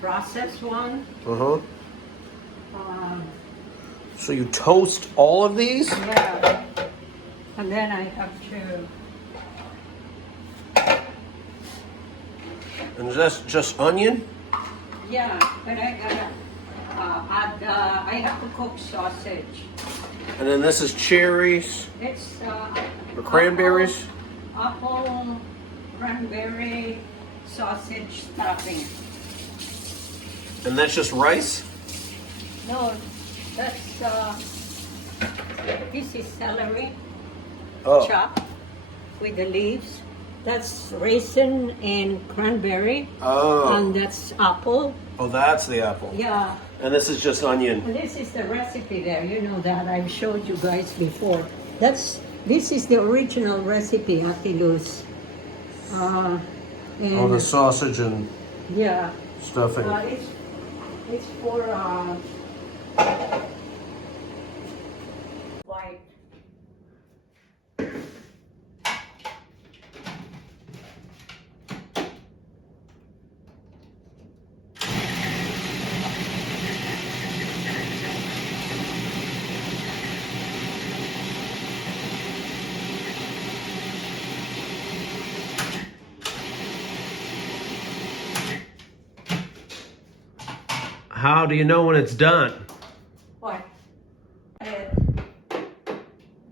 processed one. Uh-huh. Um, So you toast all of these? yeah. And then I have to, And that's just onion? yeah, but I gotta add, I have to cook sausage. And then this is cherries It's or cranberries? apple, cranberry, sausage stuffing. And that's just rice? No, that's, this is celery Oh. chopped with the leaves. That's raisin and cranberry. Oh. And that's apple. Oh, that's the apple. Yeah. And this is just onion. And this is the recipe there. You know that. I've showed you guys before. This is the original recipe, Ate Luz. And Oh, the sausage and yeah. stuffing. It's for white. How do you know when it's done? What?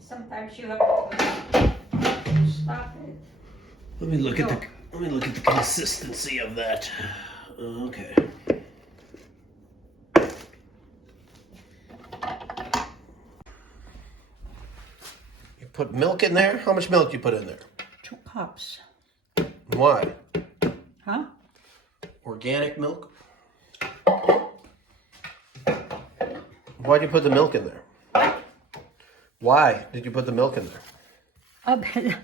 Sometimes you have to stop it. Let me look at the consistency of that. Okay. You put milk in there? How much milk you put in there? 2 cups. Why? Huh? Organic milk? Why'd you put the milk in there? Why did you put the milk in there?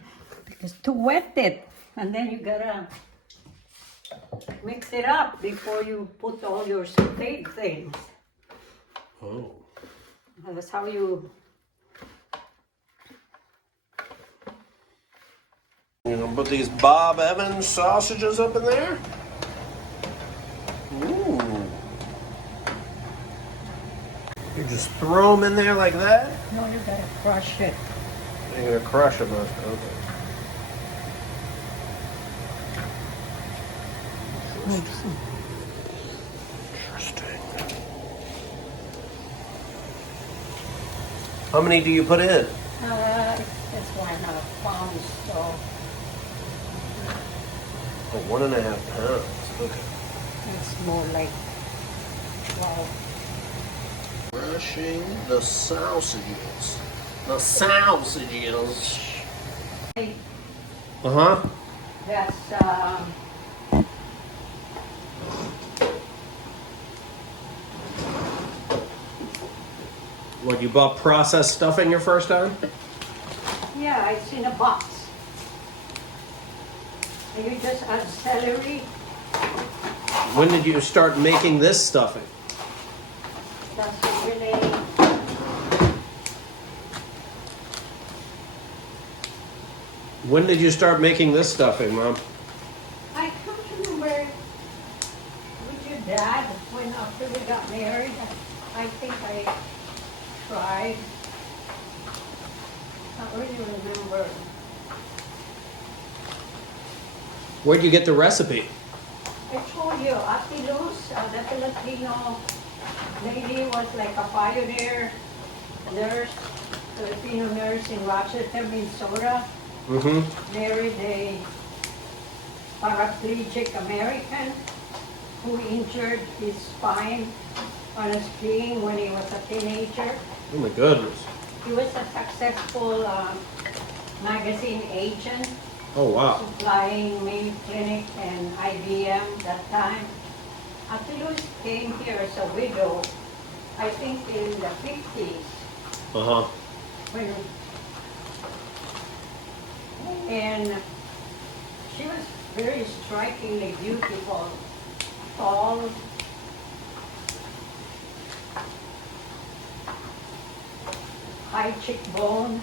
Because to wet it, and then you gotta mix it up before you put all your sauteed things. Oh. That's how you. You gonna put these Bob Evans sausages up in there? Ooh. You just throw them in there like that? No, you gotta crush it. You're gonna crush them. Okay. Interesting. How many do you put in? It's 1.5 pounds, so Oh, 1.5 pounds. Okay. it's more like 12. Crushing the sausages. The sausages. Uh-huh. That's What, you bought processed stuffing your first time? yeah, it's in a box. And you just add celery. When did you start making this stuffing? That's really. When did you start making this stuffing, Mom? I can't remember with your dad when after we got married. I think I tried. I don't really remember. Where'd you get the recipe? I told you, Ate Luz, the Filipino lady, was like a pioneer nurse, Filipino nurse in Rochester, Minnesota. Mm-hmm. Married a paraplegic American who injured his spine on a skiing when he was a teenager. Oh my goodness. He was a successful magazine agent, Oh wow. supplying Mayo Clinic and IBM that time. Ate Luz came here as a widow, I think in the 50s. Uh-huh. And she was very strikingly beautiful, tall, high cheekbones,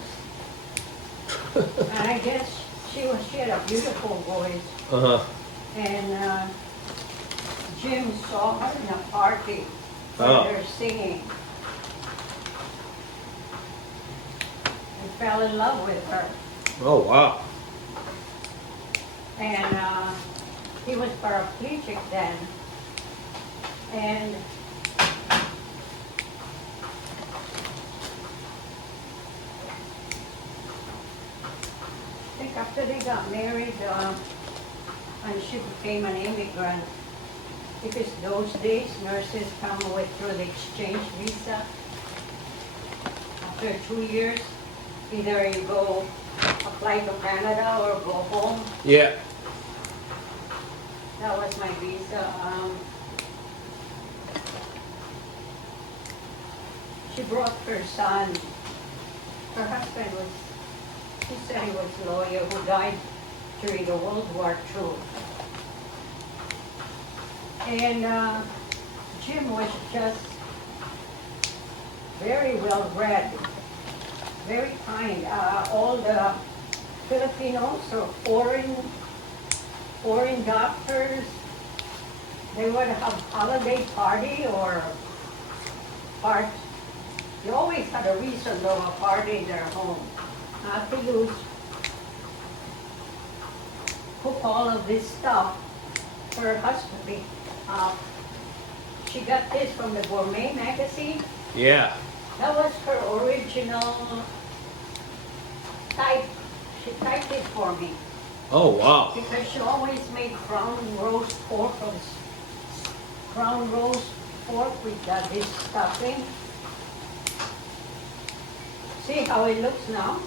and I guess she had a beautiful voice. Uh-huh. And Jim saw her in a party where Oh. they're singing. He fell in love with her. Oh, wow. And he was paraplegic then. And I think after they got married, and she became an immigrant, because those days nurses come with through the exchange visa. After 2 years, either you go apply to Canada or go home. Yeah. That was my visa. She brought her son. Her husband was, she said he was a lawyer who died during the World War II. And Jim was just very well read, very kind. All the Filipinos or foreign doctors, they would have holiday party or part. They always had a reason to have a party in their home. Ate Luz cook all of this stuff for her husband. She got this from the Gourmet magazine. Yeah. That was her original type. She typed it for me Oh, wow. because she always made crown roast pork with this stuffing. See how it looks now?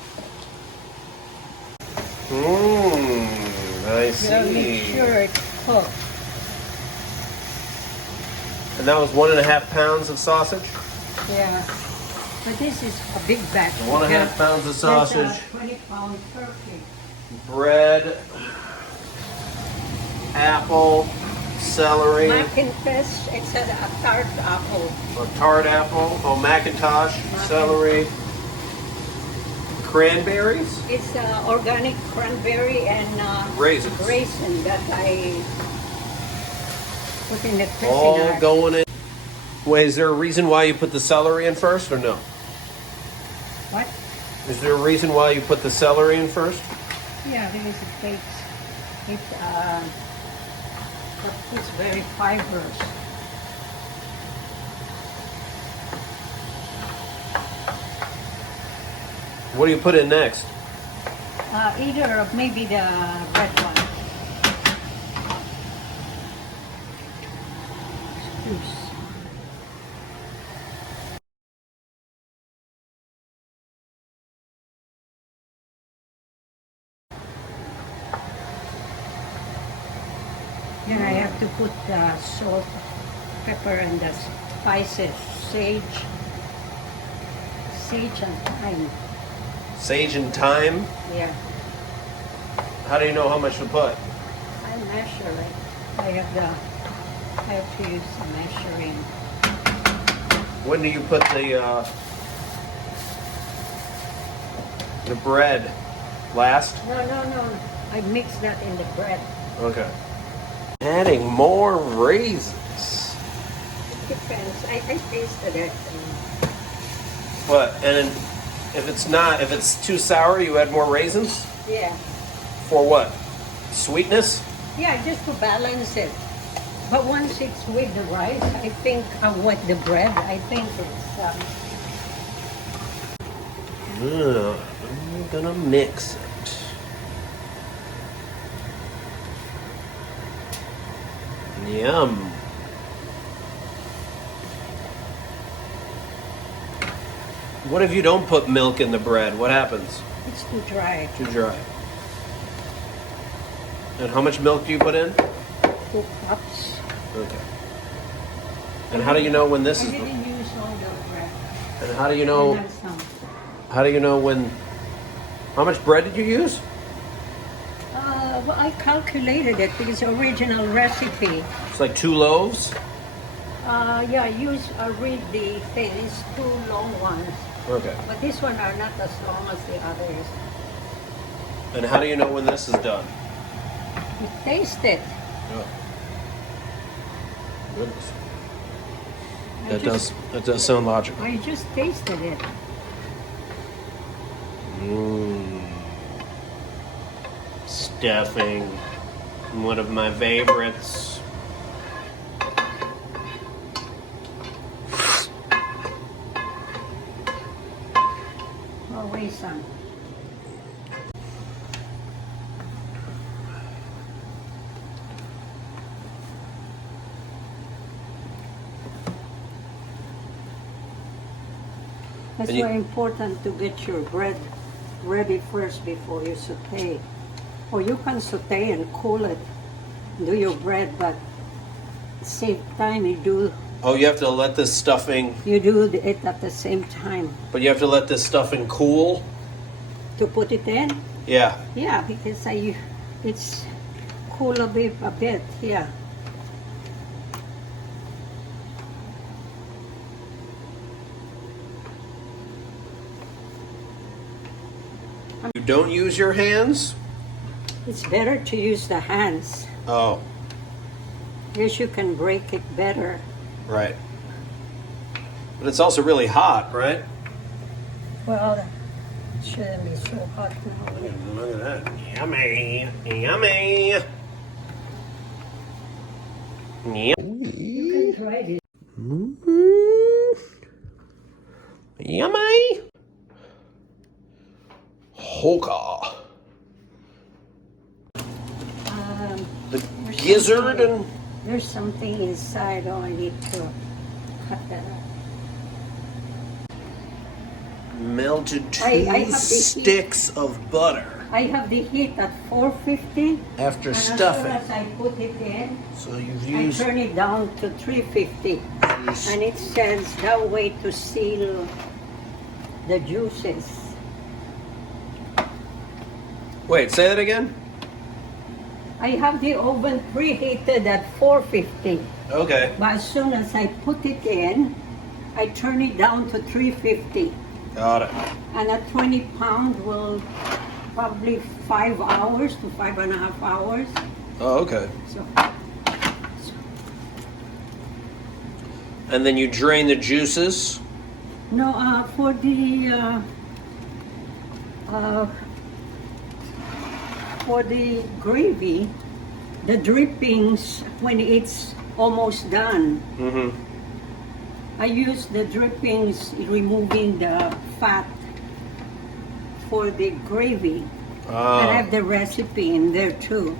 I Gotta make see. sure it's cooked. And that was 1.5 pounds of sausage? Yeah. But this is a big batch. 1.5 pounds of There's sausage, a 20-pound turkey. bread, apple, celery, Macintosh, it's a tart apple. a tart apple, Macintosh, celery, cranberries, It's organic cranberry and raisins. raisin that I put in the All Cuisinart. going in. Wait, is there a reason why you put the celery in first or no? What? Is there a reason why you put the celery in first? Yeah, there is a taste. It's very fibrous. What do you put in next? Either of maybe the red one. Juice. Then I have to put the salt, pepper, and the spices, sage and thyme. Sage and thyme. Yeah, How do you know how much to put? I measure it. I have to use the measuring. When do you put the bread? Last? No. I mix that in the bread. Okay. Adding more raisins. It depends. I tasted it. What? And if it's too sour, you add more raisins? Yeah. For what? Sweetness? Yeah, just to balance it. But once it's with the rice, I think, with the bread, I think it's, I'm gonna mix it. Yum. What if you don't put milk in the bread? What happens? it's too dry. Too dry. And how much milk do you put in? 2 cups. Okay. And how do you know when this I is? didn't use all the bread. And how do you I know? had some. How do you know when? How much bread did you use? Well, I calculated it because the original recipe. It's like 2 loaves. Yeah, read the thing. It's 2 long ones, Okay. but this one are not as long as the others. And how do you know when this is done? You taste it. Goodness. I just- That does sound logical. I just tasted it. Stuffing. One of my favorites. Oh, wait, son. It's And you- very important to get your bread ready first before you saute. Or you can saute and cool it, do your bread, but same time Oh, you have to let this stuffing, it at the same time. but you have to let this stuffing cool? To put it in? Yeah. Yeah, because it's cool a bit, yeah. You don't use your hands? It's better to use the hands. Oh, Yes, you can break it better. right. But it's also really hot, right? Well, it shouldn't be so hot now. Look at that. Yummy. Yummy. Yum. You can try this. Yummy. Hoka. The gizzard and There's something inside. Oh, I need to cut that out. melted I have two the sticks of butter I have the heat at 450. after And as soon stuffing. as I put it in, So you've I used turn it down to 350. And it says that way to seal the juices. Wait, say that again? I have the oven preheated at 450. Okay. But as soon as I put it in, I turn it down to 350. Got it. And a 20 pound will probably 5 hours to 5.5 hours. Oh, okay. So And then you drain the juices. no, for the gravy, the drippings when it's almost done. Mm-hmm. I use the drippings removing the fat for the gravy. And I have the recipe in there too.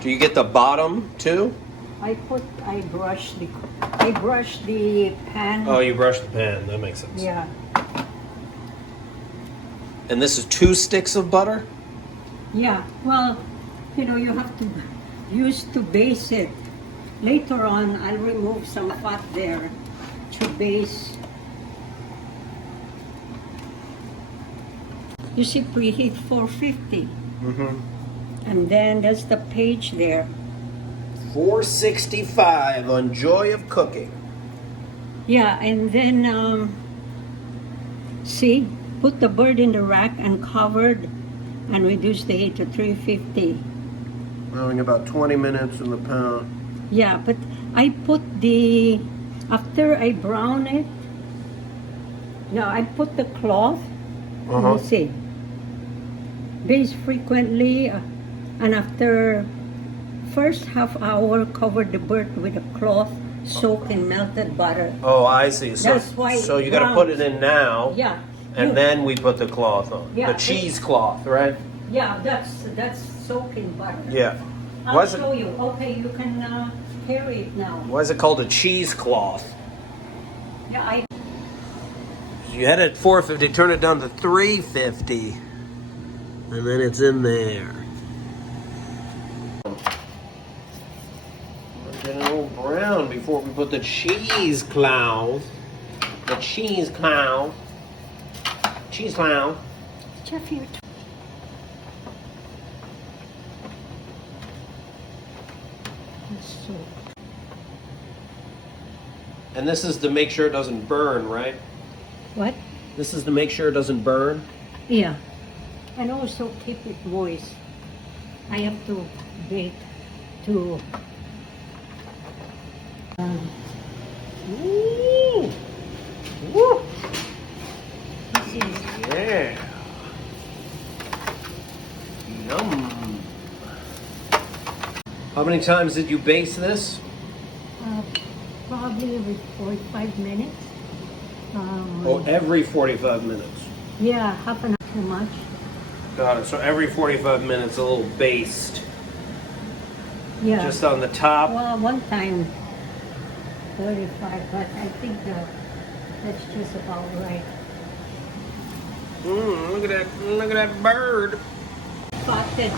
Do you get the bottom too? I brush the pan. Oh, you brush the pan. That makes sense. Yeah. And this is 2 sticks of butter? Yeah. Well, you have to use to base it. Later on, I'll remove some fat there to base. You see, preheat 450. Mm-hmm. And then there's the page there. 465 on Joy of Cooking. Yeah, and then, see, put the bird in the rack and covered and reduce the heat to 350. Allowing about 20 minutes in the pan. Yeah, but I put after I brown it, no, I put the cloth, you see, base frequently, and after first half hour, cover the bird with a cloth soaked in melted butter. Oh, I see. So, That's why so it you got to put it browns. in now, Yeah. and then we put the cloth on. Yeah, The cheese cloth, right? Yeah, that's soaked in butter. Yeah. I'll Why is show it, you. Okay, you can carry it now. why is it called a cheesecloth? Yeah, You had it at 450, turn it down to 350, and then it's in there. Get a little brown before we put the cheesecloth. The cheesecloth. Cheesecloth. Jeff, you. And this is to make sure it doesn't burn, right? What? This is to make sure it doesn't burn. Yeah. And also keep it moist. I have to bake to... Ooh! Woo! This is... Yeah. Yum. How many times did you baste this? Probably every 45 minutes. Oh, every 45 minutes. Yeah, half an hour too much. Got it. So every 45 minutes, a little baste. Yeah. Just on the top. Well, one time 35, but I think that's just about right. Look at that bird. Spotted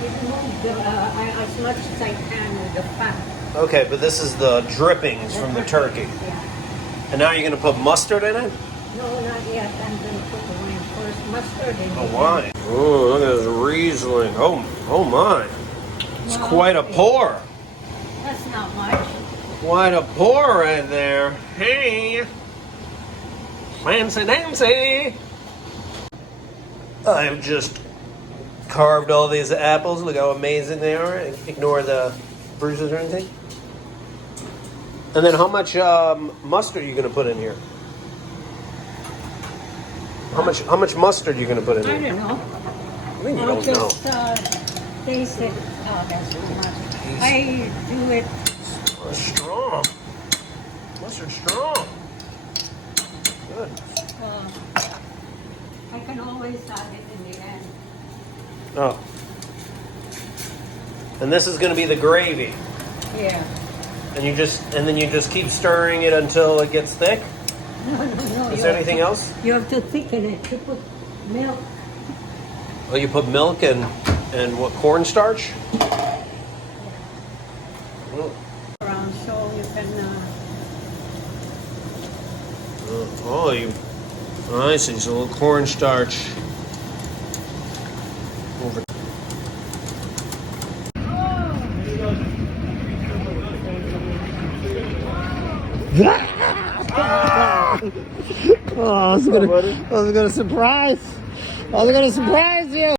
remove as much as I can with the fat. Okay, but this is the drippings from the turkey. Yeah. And now you're going to put mustard in it? No, not yet. I'm going to put the wine first. Mustard in Oh, wine. Oh, look at this Riesling. Oh my. It's quite a pour. That's not much. Quite a pour right there. Hey. Fancy dancy. I've just carved all these apples. Look how amazing they are. Ignore the bruises or anything. And then how much mustard are you going to put in here? How much mustard are you going to put in I here? don't know. I think you I'll don't know. just taste it. Oh, that's too much. I do it. Strong. Mustard strong. Good. I can always add it in the end. Oh. And this is going to be the gravy. Yeah. And then you just keep stirring it until it gets thick. No. Is there anything else? You have to thicken it. You put milk. Oh, you put milk and what, cornstarch? Oh. Around so you can. Oh, I see. So a little cornstarch. Over. Oh, I was gonna surprise you.